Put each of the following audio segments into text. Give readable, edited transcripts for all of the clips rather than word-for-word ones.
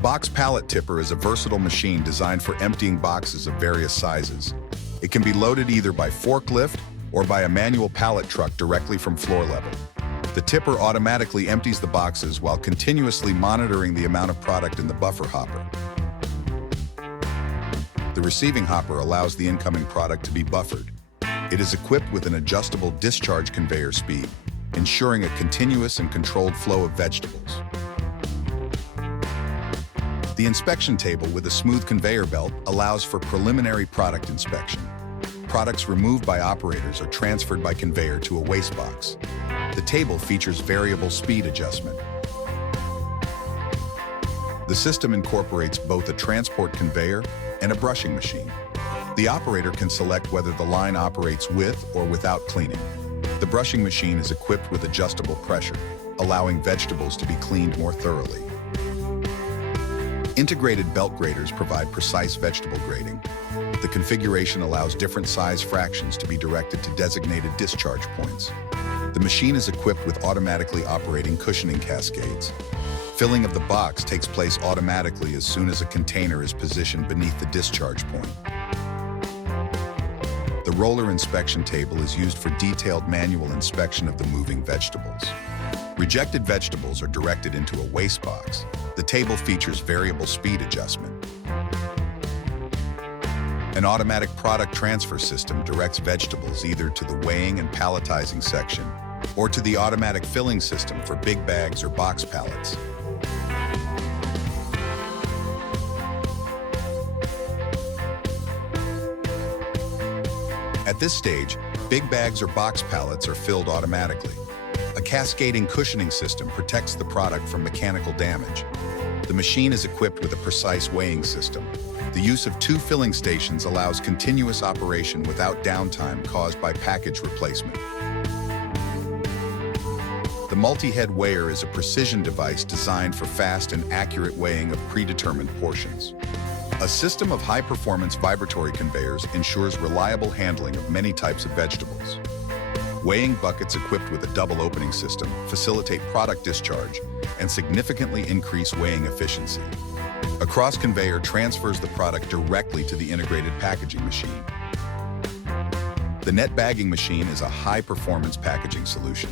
box pallet tipper is a versatile machine designed for emptying boxes of various sizes. It can be loaded either by forklift or by a manual pallet truck directly from floor level. The tipper automatically empties the boxes while continuously monitoring the amount of product in the buffer hopper. The receiving hopper allows the incoming product to be buffered. It is equipped with an adjustable discharge conveyor speed, ensuring a continuous and controlled flow of vegetables. The inspection table with a smooth conveyor belt allows for preliminary product inspection. Products removed by operators are transferred by conveyor to a waste box. The table features variable speed adjustment. The system incorporates both a transport conveyor and a brushing machine. The operator can select whether the line operates with or without cleaning. The brushing machine is equipped with adjustable pressure, allowing vegetables to be cleaned more thoroughly. Integrated belt graders provide precise vegetable grading. The configuration allows different size fractions to be directed to designated discharge points. The machine is equipped with automatically operating cushioning cascades. Filling of the box takes place automatically as soon as a container is positioned beneath the discharge point. The roller inspection table is used for detailed manual inspection of the moving vegetables. Rejected vegetables are directed into a waste box. The table features variable speed adjustment. An automatic product transfer system directs vegetables either to the weighing and palletizing section or to the automatic filling system for big bags or box pallets. At this stage, big bags or box pallets are filled automatically. A cascading cushioning system protects the product from mechanical damage. The machine is equipped with a precise weighing system. The use of 2 filling stations allows continuous operation without downtime caused by package replacement. The multi-head weigher is a precision device designed for fast and accurate weighing of predetermined portions. A system of high-performance vibratory conveyors ensures reliable handling of many types of vegetables. Weighing buckets equipped with a double opening system facilitate product discharge and significantly increase weighing efficiency. A cross-conveyor transfers the product directly to the integrated packaging machine. The net bagging machine is a high-performance packaging solution.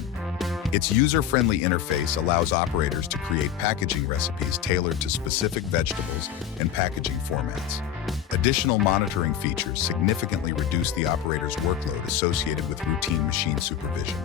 Its user-friendly interface allows operators to create packaging recipes tailored to specific vegetables and packaging formats. Additional monitoring features significantly reduce the operator's workload associated with routine machine supervision.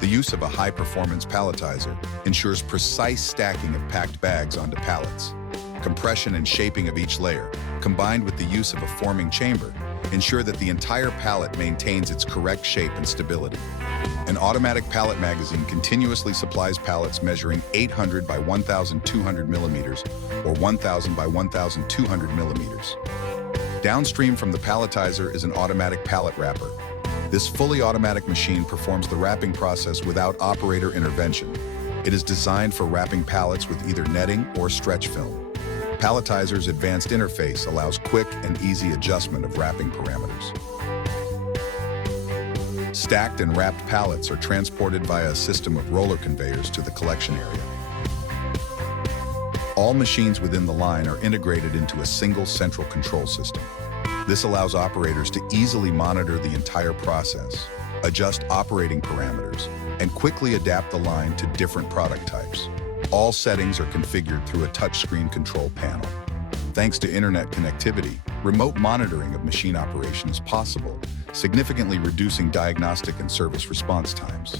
The use of a high-performance palletizer ensures precise stacking of packed bags onto pallets. Compression and shaping of each layer, combined with the use of a forming chamber, ensure that the entire pallet maintains its correct shape and stability. An automatic pallet magazine continuously supplies pallets measuring 800 by 1,200 millimeters or 1,000 by 1,200 millimeters. Downstream from the palletizer is an automatic pallet wrapper. This fully automatic machine performs the wrapping process without operator intervention. It is designed for wrapping pallets with either netting or stretch film. Palletizer's advanced interface allows quick and easy adjustment of wrapping parameters. Stacked and wrapped pallets are transported via a system of roller conveyors to the collection area. All machines within the line are integrated into a single central control system. This allows operators to easily monitor the entire process, adjust operating parameters, and quickly adapt the line to different product types. All settings are configured through a touchscreen control panel. Thanks to internet connectivity, remote monitoring of machine operation is possible, significantly reducing diagnostic and service response times.